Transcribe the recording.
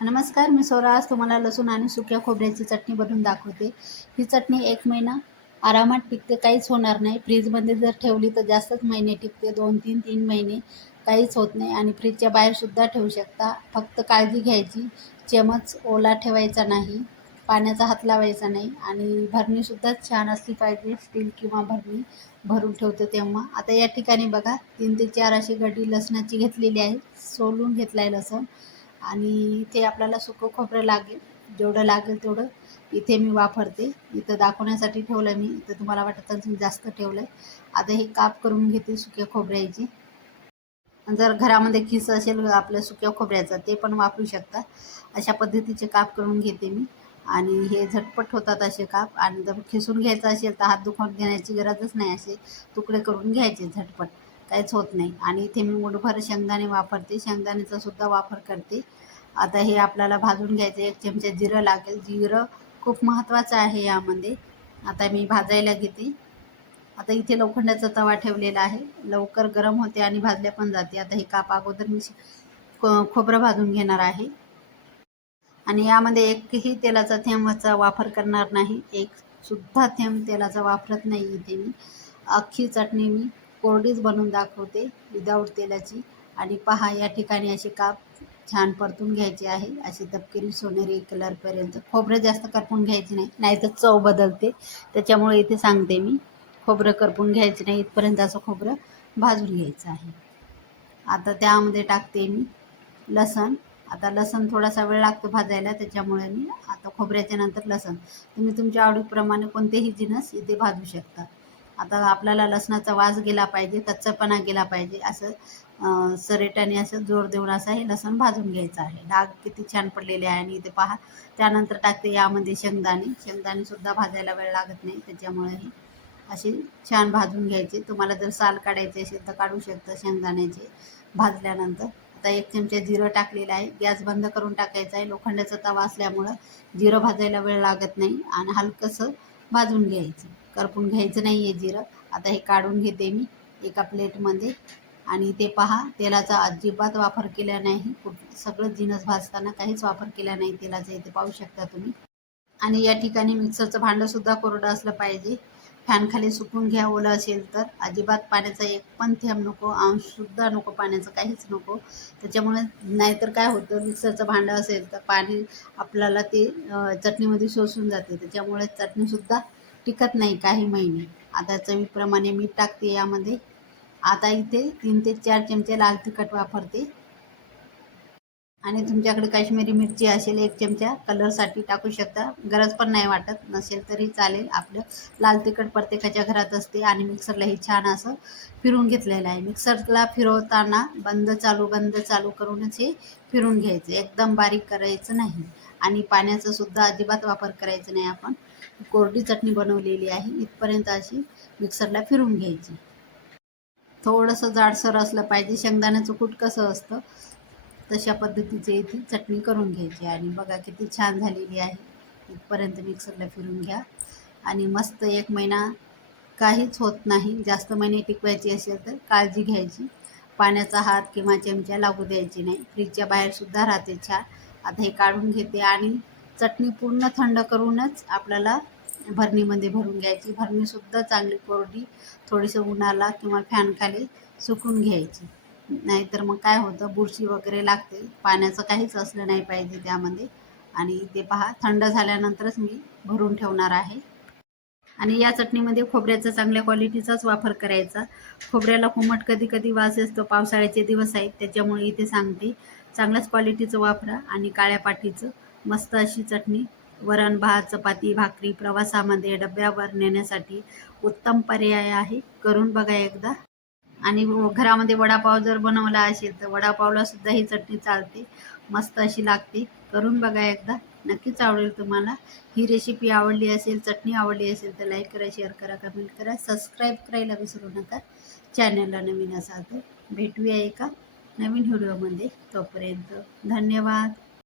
नमस्कार, मी स्वरा. आज तुम्हाला लसूण आणि सुक्या खोबऱ्याची चटणी बनवून दाखवते. ही चटणी 1 महिना आरामात टिकते, काहीच होणार नाही. फ्रीजमध्ये जर ठेवली तर जास्तच महिने टिकते, 2-3 महिने काहीच होत नाही आणि फ्रीजच्या बाहेरसुद्धा ठेवू शकता. फक्त काळजी घ्यायची, चमच ओला ठेवायचा नाही, पाण्याचा हात लावायचा नाही आणि भरणीसुद्धा छान असली पाहिजे, स्टील किंवा भरणी भरून ठेवतो तेव्हा. आता या ठिकाणी बघा 3 ते 4 अशी गड्डी लसणाची घेतलेली आहे, सोलून घेतला आहे लसूण. आणि इथे आपल्याला सुकं खोबरं लागेल, जेवढं लागेल तेवढं इथे मी वापरते. इथं दाखवण्यासाठी ठेवलं मी, इथं तुम्हाला वाटत असेल जास्त ठेवलंय. आता हे काप करून घेते सुक्या खोबऱ्याची. जर घरामध्ये खिस असेल आपल्या सुक्या खोबऱ्याचा ते पण वापरू शकता. अशा पद्धतीचे काप करून घेते मी आणि हे झटपट होतात असे काप. आणि जर खिसून घ्यायचं असेल तर हात दुखावून घेण्याची गरजच नाही, असे तुकडे करून घ्यायचे झटपट, काहीच होत नाही. आणि इथे मी मुठभर शेंगदाणे वापरते, शेंगदाण्याचा सुद्धा वापर करते. आता हे आपल्याला भाजून घ्यायचं. 1 चमचा जिरं लागेल, जिरं खूप महत्त्वाचं आहे यामध्ये. आता मी भाजायला घेते. आता इथे लोखंडाचा तवा ठेवलेला आहे, लवकर गरम होते आणि भाजल्या पण जाते. आता हे काप अगोदर मी खोबरं भाजून घेणार आहे आणि यामध्ये एकही तेलाचा थेंबाचा वापर करणार नाही, एक सुद्धा थेंब तेलाचा वापरत नाही इथे मी. अख्खी चटणी मी कोरडीच बनवून दाखवते विदाऊट तेलाची. आणि पहा, या ठिकाणी असे काप छान परतून घ्यायचे आहे, असे तपकिरी सोनेरी कलरपर्यंत. खोबरं जास्त करपून घ्यायचे नाही, नाहीतर चव बदलते, त्याच्यामुळे इथे सांगते मी. खोबरं करपून घ्यायचं नाही, इथपर्यंत असं खोबरं भाजून घ्यायचं आहे. आता त्यामध्ये टाकते मी लसण. आता लसण थोडासा वेळ लागतो भाजायला, त्याच्यामुळे मी आता खोबऱ्याच्या नंतर लसण. तुम्ही तुमच्या आवडीप्रमाणे कोणतेही जिनस इथे भाजू शकता. आता आपल्याला लसणाचा वास गेला पाहिजे, कच्चापणा गेला पाहिजे, असं सरेटाने असं जोर देऊन असं हे लसण भाजून घ्यायचं आहे. डाग किती छान पडलेले आहे. आणि इथे पहा, त्यानंतर टाकते यामध्ये शेंगदाणे. शेंगदाणेसुद्धा भाजायला वेळ लागत नाही, त्याच्यामुळे असे छान भाजून घ्यायचे. तुम्हाला जर साल काढायचे असेल तर काढू शकता शेंगदाण्याचे भाजल्यानंतर. आता 1 चमचा जिरं टाकलेलं आहे, गॅस बंद करून टाकायचा आहे. लोखंडाचा तवा असल्यामुळं जिरं भाजायला वेळ लागत नाही आणि हलकंसं भाजून घ्यायचं, करपून घ्यायचं नाही आहे जिरं. आता हे काढून घेते मी एका प्लेटमध्ये. आणि ते पहा, तेलाचा अजिबात वापर केला नाही, सगळं जिनस भाजताना काहीच वापर केला नाही तेलाचा, इथे पाहू शकता तुम्ही. आणि या ठिकाणी मिक्सरचं भांडंसुद्धा कोरडं असलं पाहिजे, फॅनखाली सुकून घ्या ओलं असेल तर. अजिबात पाण्याचा एक पण थेंब नको, अंशसुद्धा नको पाण्याचं, काहीच नको. त्याच्यामुळे नाहीतर काय होतं, मिक्सरचं भांडं असेल तर पाणी आपल्याला ते चटणीमध्ये शोषून जाते, त्याच्यामुळे चटणीसुद्धा टिकत नाही काही महिने. आता चवीप्रमाणे मीठ टाकते यामध्ये. आता इथे 3 ते 4 चमचे लाल तिखट वापरते. आणि तुमच्याकडे काश्मीरी मिरची असेल 1 चमचा कलरसाठी टाकू शकता, गरज पण नाही वाटत, नसेल तरी चालेल. आपलं लाल तिखट प्रत्येकाच्या घरात असते. आणि मिक्सरला हे छान असं फिरून घेतलेलं आहे. मिक्सरला फिरवताना बंद चालू करूनच हे फिरून घ्यायचं, एकदम बारीक करायचं नाही. आणि पाण्याचा सुद्धा अजिबात वापर करायचा नाही. आपण कोरडी चटणी बनवलेली आहे, इथपर्यंत अशी मिक्सरला फिरून घ्यायची. थोडंसं जाडसर असलं पाहिजे, शेंगदाण्याचं कूट कसं असतं तशा पद्धतीची इथे चटणी करून घ्यायची. आणि बघा किती छान झालेली आहे. इथपर्यंत मिक्सरला फिरून घ्या आणि मस्त 1 महिना काहीच होत नाही. जास्त महिने टिकवायची असेल तर काळजी घ्यायची, पाण्याचा हात किंवा चमचा लागू द्यायची नाही. फ्रीजच्या बाहेरसुद्धा राहते छान. आता हे काढून घेते आणि चटणी पूर्ण थंड करूनच आपल्याला भरणीमध्ये भरून घ्यायची. भरणीसुद्धा चांगली कोरडी, थोडीसं उन्हाला किंवा फॅनखाली सुकून घ्यायची, नाहीतर मग काय होतं, बुरशी वगैरे लागते. पाण्याचं काहीच असलं नाही पाहिजे त्यामध्ये. आणि ते पहा, थंड झाल्यानंतरच मी भरून ठेवणार आहे. आणि या चटणीमध्ये खोबऱ्याचा चांगल्या क्वालिटीचाच वापर करायचा. खोबऱ्याला कोमट कधी कधी वास असतो, पावसाळ्याचे दिवस आहेत त्याच्यामुळे इथे सांगते, चांगल्याच क्वालिटीचं वापरा. आणि काळ्या पाटीचं मस्त अशी चटणी वरण भात चपाती भाकरी प्रवासामध्ये डब्यावर नेण्यासाठी उत्तम पर्याय आहे. करून बघा एकदा. आणि घरामध्ये वडापाव जर बनवला असेल तर वडापावला सुद्धा ही चटणी चालते, मस्त अशी लागते. करून बघा एकदा, नक्कीच आवडेल तुम्हाला. ही रेसिपी आवडली असेल, चटणी आवडली असेल तर लाईक करा, शेअर करा, कमेंट करा, सबस्क्राईब करायला विसरू नका. चॅनलला नवीन असाल तर भेटूया एका नवीन व्हिडिओमध्ये. तोपर्यंत धन्यवाद.